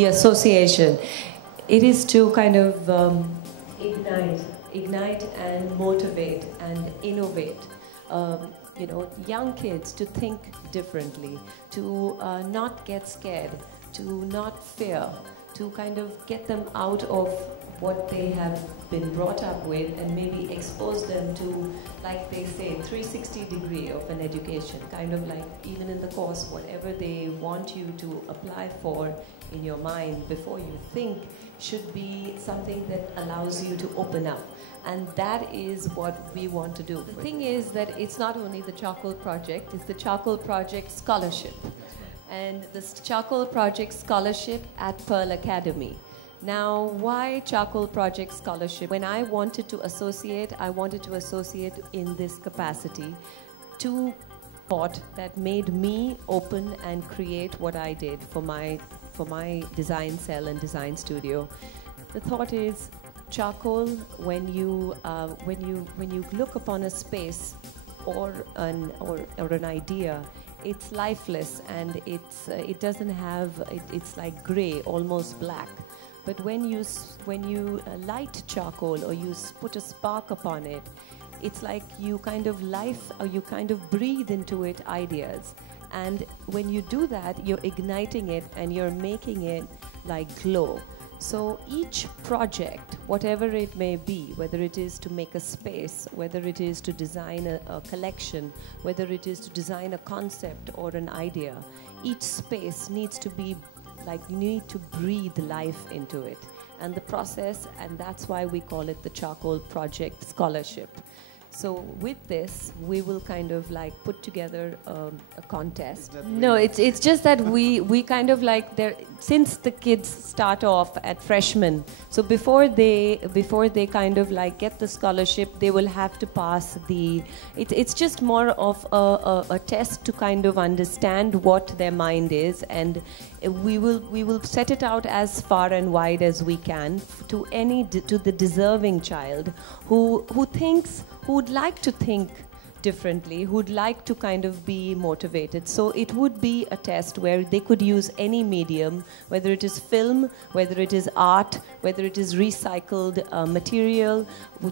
the association. It is to kind of ignite and motivate and innovate. You know, young kids to think differently, to not get scared, to not fear, to kind of get them out of what they have been brought up with and maybe expose them to, like they say, 360 degree of an education, kind of like even in the course, whatever they want you to apply for in your mind before you think should be something that allows you to open up. And that is what we want to do. The thing is that it's not only the Charcoal Project, it's the Charcoal Project Scholarship. And the Charcoal Project Scholarship at Pearl Academy. Now, why Charcoal Project Scholarship? When I wanted to associate, I wanted to associate in this capacity to thought that made me open and create what I did for my design cell and design studio. The thought is, charcoal, when you look upon a space or an idea, it's lifeless and it doesn't have, it's like gray, almost black. But when you light charcoal or you put a spark upon it, it's like you kind of you kind of breathe into it ideas. And when you do that, you're igniting it and you're making it like glow. So each project, whatever it may be, whether it is to make a space, whether it is to design a collection, whether it is to design a concept or an idea, each space needs to be like, you need to breathe life into it. And the process, and that's why we call it the Charcoal Project Scholarship. So with this, we will kind of like put together a contest. No, it's just that we kind of like, since the kids start off at freshmen, so before they kind of like get the scholarship, they will have to pass the, it's just more of a test to kind of understand what their mind is, and we will set it out as far and wide as we can to the deserving child who would like to think differently, who'd like to kind of be motivated. So it would be a test where they could use any medium, whether it is film, whether it is art, whether it is recycled material.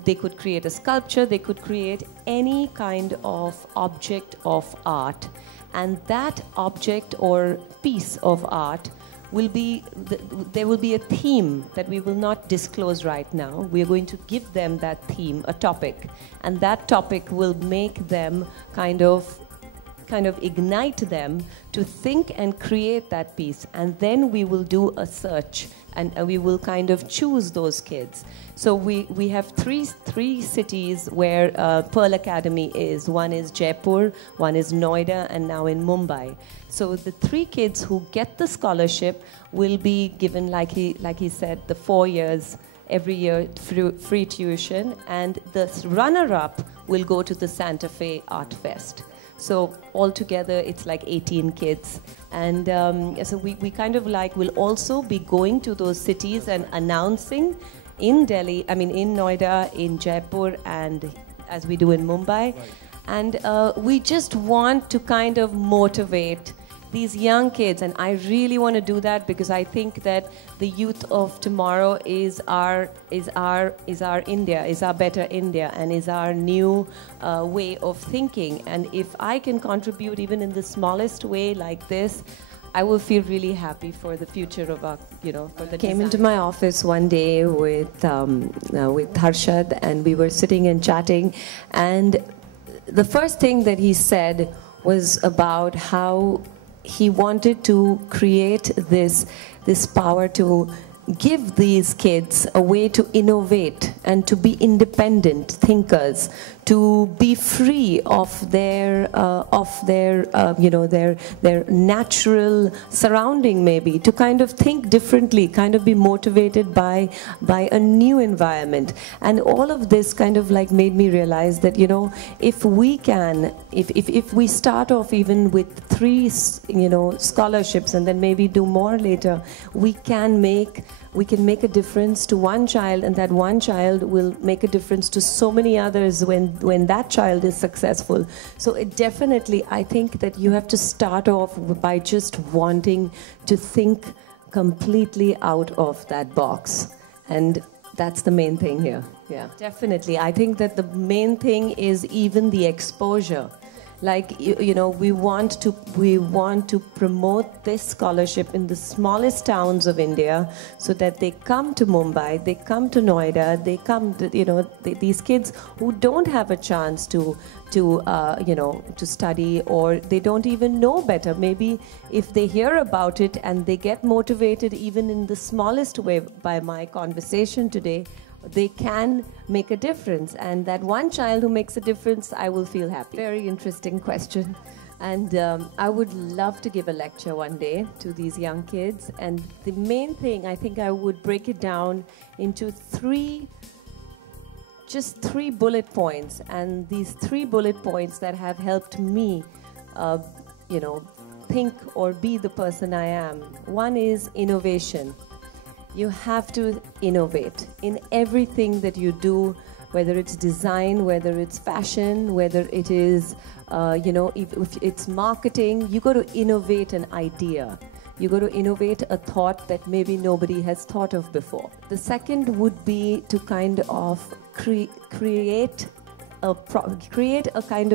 They could create a sculpture, they could create any kind of object of art. And that object or piece of art will be, there will be a theme that we will not disclose right now. We are going to give them that theme, a topic, and that topic will make them kind of ignite them to think and create that piece. And then we will do a search and we will kind of choose those kids. So we have three cities where Pearl Academy is. One is Jaipur, one is Noida, and now in Mumbai. So the 3 kids who get the scholarship will be given, like he said, the 4 years, every year free tuition, and the runner-up will go to the Santa Fe Art Fest. So altogether, it's like 18 kids. And so we kind of like will also be going to those cities and announcing in Delhi, I mean in Noida, in Jaipur, and as we do in Mumbai. Right. And we just want to kind of motivate these young kids, and I really want to do that because I think that the youth of tomorrow is our India, is our better India, and is our new way of thinking. And if I can contribute even in the smallest way like this, I will feel really happy for the future of our, for the Came into my office one day with Harshad, and we were sitting and chatting, and the first thing that he said was about how he wanted to create this power to give these kids a way to innovate and to be independent thinkers, to be free of their natural surrounding, maybe to kind of think differently, kind of be motivated by a new environment. And all of this kind of like made me realize that if we start off even with 3 scholarships and then maybe do more later, we can make a difference to one child, and that one child will make a difference to so many others when that child is successful. So I think that you have to start off by just wanting to think completely out of that box. And that's the main thing here. Yeah, definitely. I think that the main thing is even the exposure. Like, you know, we want to promote this scholarship in the smallest towns of India, so that they come to Mumbai, they come to Noida, they come to, you know, these kids who don't have a chance to study, or they don't even know better. Maybe if they hear about it and they get motivated even in the smallest way by my conversation today, they can make a difference. And that one child who makes a difference, I will feel happy. Very interesting question. And I would love to give a lecture one day to these young kids. And the main thing, I think I would break it down into just three bullet points. And these 3 bullet points that have helped me, think or be the person I am. One is innovation. You have to innovate in everything that you do, whether it's design, whether it's fashion, whether it is, if it's marketing. You got to innovate an idea. You got to innovate a thought that maybe nobody has thought of before. The second would be to kind of create a kind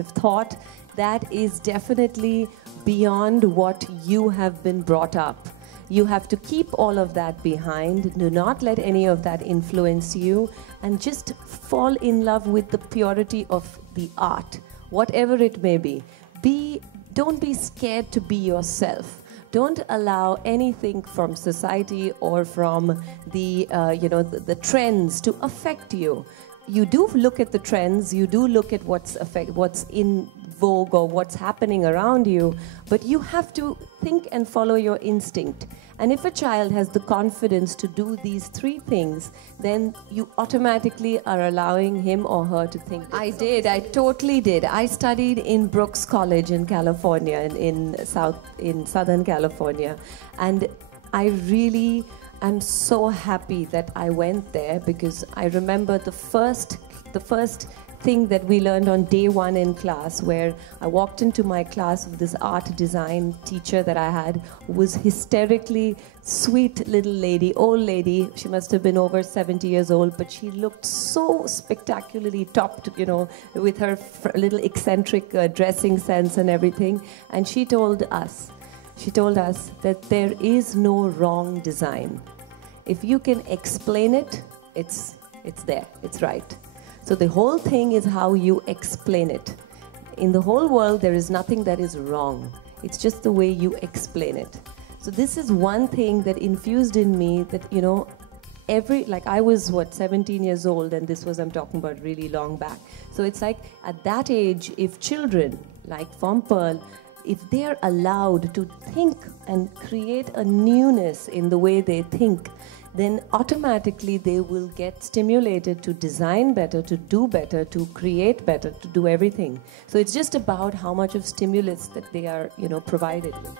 of thought that is definitely beyond what you have been brought up. You have to keep all of that behind. Do not let any of that influence you, and just fall in love with the purity of the art, whatever it may be. Don't be scared to be yourself. Don't allow anything from society or from the trends to affect you. You do look at the trends, you do look at what's in vogue or what's happening around you, but you have to think and follow your instinct. And if a child has the confidence to do these 3 things, then you automatically are allowing him or her to think. I totally did. I studied in Brooks College in California, in Southern California, and I really I'm so happy that I went there, because I remember the first thing that we learned on day 1 in class, where I walked into my class with this art design teacher that I had, who was hysterically sweet little lady, old lady. She must have been over 70 years old, but she looked so spectacularly topped, with her little eccentric dressing sense and everything. And she told us that there is no wrong design. If you can explain it, it's there, it's right. So the whole thing is how you explain it. In the whole world, there is nothing that is wrong. It's just the way you explain it. So this is one thing that infused in me that, I was, 17 years old, and I'm talking about really long back. So it's like, at that age, if children, like from Pearl, if they're allowed to think and create a newness in the way they think, then automatically they will get stimulated to design better, to do better, to create better, to do everything. So it's just about how much of stimulus that they are, provided with.